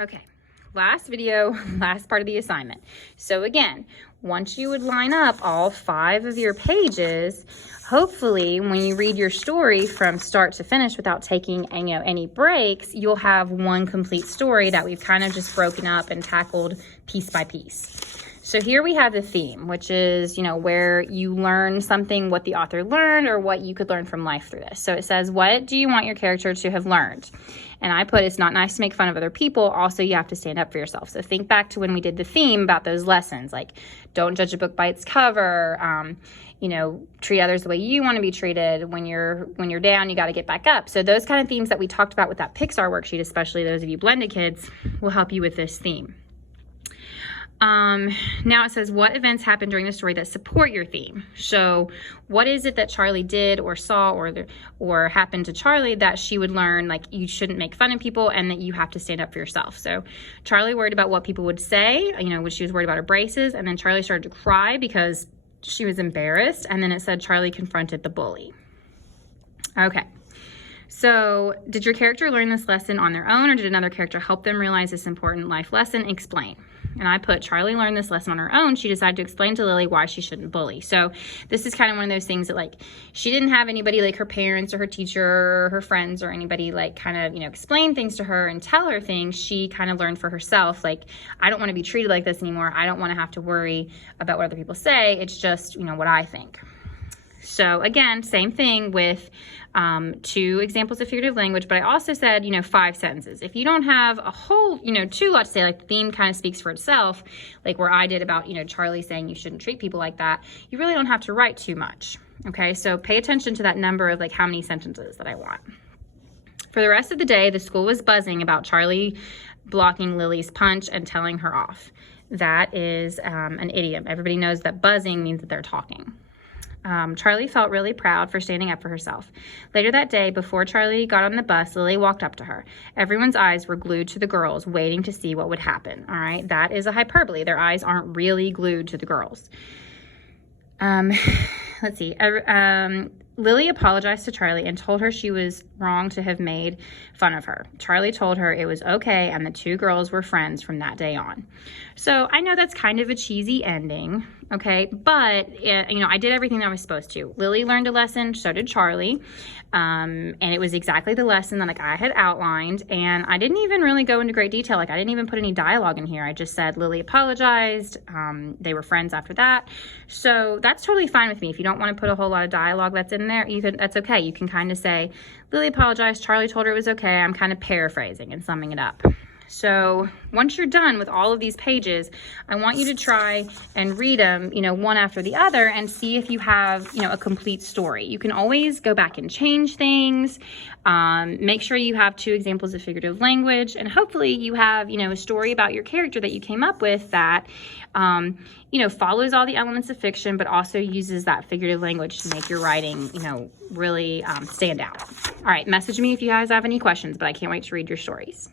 Okay, last video, last part of the assignment. So again, once you would line up all 5 of your pages, hopefully when you read your story from start to finish without taking any breaks, you'll have one complete story that we've kind of just broken up and tackled piece by piece. So here we have the theme, which is, where you learn something, what the author learned, or what you could learn from life through this. So it says, what do you want your character to have learned? And I put, it's not nice to make fun of other people. Also, you have to stand up for yourself. So think back to when we did the theme about those lessons, like don't judge a book by its cover, treat others the way you want to be treated. When you're down, you got to get back up. So those kind of themes that we talked about with that Pixar worksheet, especially those of you blended kids, will help you with this theme. Now it says, what events happened during the story that support your theme? So what is it that Charlie did or saw or happened to Charlie that she would learn, like you shouldn't make fun of people and that you have to stand up for yourself? So Charlie worried about what people would say, when she was worried about her braces, and then Charlie started to cry because she was embarrassed. And then it said Charlie confronted the bully. Okay. So did your character learn this lesson on their own, or did another character help them realize this important life lesson? Explain. And I put, Charlie learned this lesson on her own. She decided to explain to Lily why she shouldn't bully. So this is kind of one of those things that she didn't have anybody like her parents or her teacher or her friends or anybody explain things to her and tell her things. She kind of learned for herself, I don't want to be treated like this anymore. I don't want to have to worry about what other people say. It's just, what I think. So again, same thing with 2 examples of figurative language, but I also said, 5 sentences. If you don't have a whole, too lot to say, the theme kind of speaks for itself, like where I did about, Charlie saying you shouldn't treat people like that, you really don't have to write too much. Okay, so pay attention to that number of how many sentences that I want. For the rest of the day, the school was buzzing about Charlie blocking Lily's punch and telling her off. That is an idiom. Everybody knows that buzzing means that they're talking. Charlie felt really proud for standing up for herself. Later that day, before Charlie got on the bus, Lily walked up to her. Everyone's eyes were glued to the girls, waiting to see what would happen. All right, that is a hyperbole. Their eyes aren't really glued to the girls. Let's see. Lily apologized to Charlie and told her she was wrong to have made fun of her. Charlie told her it was okay, and the 2 girls were friends from that day on. So I know that's kind of a cheesy ending, okay? But, I did everything that I was supposed to. Lily learned a lesson, so did Charlie. And it was exactly the lesson that I had outlined. And I didn't even really go into great detail. I didn't even put any dialogue in here. I just said Lily apologized. They were friends after that. So that's totally fine with me. If you don't want to put a whole lot of dialogue that's in there, that's okay. You can kind of say, Lily apologized, Charlie told her it was okay. I'm kind of paraphrasing and summing it up. So once you're done with all of these pages, I want you to try and read them, one after the other and see if you have, a complete story. You can always go back and change things. Make sure you have 2 examples of figurative language, and hopefully you have, a story about your character that you came up with that, follows all the elements of fiction, but also uses that figurative language to make your writing, really stand out. All right, message me if you guys have any questions, but I can't wait to read your stories.